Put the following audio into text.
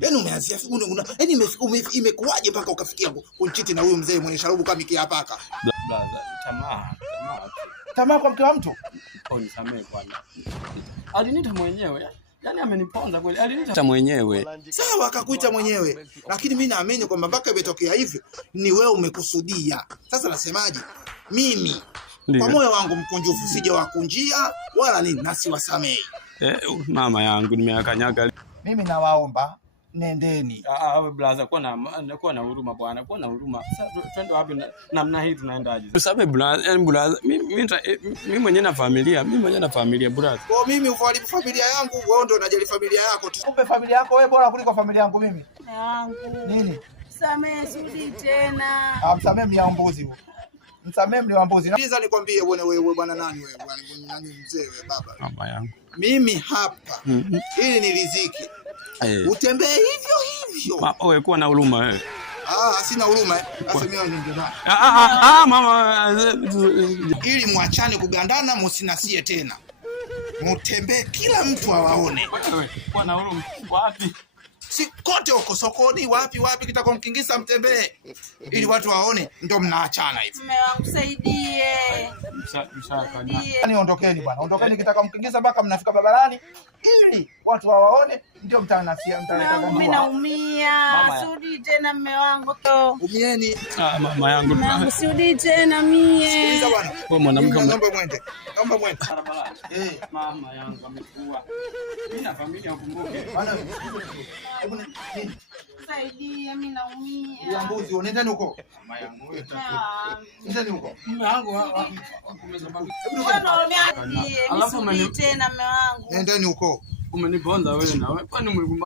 Yaani umeanzia yaani imekuaje mpaka ukafikia kunchiti na huyo mzee mwenye sharubu kama mikia paka? Blaza, tamaa. Tamaa kwa mke wa mtu? Nisamee kwanza. Aliniita mwenyewe. Yaani ameniponza kweli. Aliniita mwenyewe. Sawa, akakuita mwenyewe. Lakini mimi naamini kwamba mpaka imetokea hivyo ni wewe umekusudia. Sasa nasemaje? Mimi kwa moyo wangu mkunjufu sije wakunjia wala nini na siwasamei. Mama yangu nimeakanyaga. Mimi nawaomba nendeni. Blaza, kuwa na huruma bwana, kuwa na huruma. Sasa twende wapi namna hii tunaendaje? Tusabe blaza, mimi mwenyewe na familia, blaza. Kwa mimi ufali familia yangu, wewe ndio unajali familia yako. Tukupe familia yako wewe bora kuliko familia yangu mimi. Yangu. Nini? Samee sudi tena. Msamee mnyambuzi huo. Msamee mliwambuzi. Niza nikwambie wewe bwana nani wewe bwana nani mzee wewe baba. Mama yangu. Mimi hapa ili ni riziki. Utembee hivyo. Wewe kuwa na huruma wewe. Sina huruma. Sasa mimi ningeona. Mama ili muachane kugandana msinasie tena. Mutembee kila mtu awaone. Wewe kuwa na huruma wapi? Si kote huko sokoni wapi kitakomkingisa mtembee ili watu waone ndio mnaachana hivi. Mume wangu saidie. Yaani ondokeni bwana. Ondokeni kitakomkingisa mpaka mnafika barabarani ili watu waone ndio mtanasia mtanataka. Mimi naumia. Sudi tena mume wangu. Umieni. Mama yangu. Sudi tena mie. Sikiliza bwana. Wewe mwanamke naomba mwende. Mama yangu amekuwa. Mimi na familia ukumbuke. Bwana saidia, mimi naumia. Ya mbuzi unaendani huko? Mama yangu nendani huko. Mume wangu alafu tena mume wangu. Nendani huko. Umeniponza wewe na wewe kwani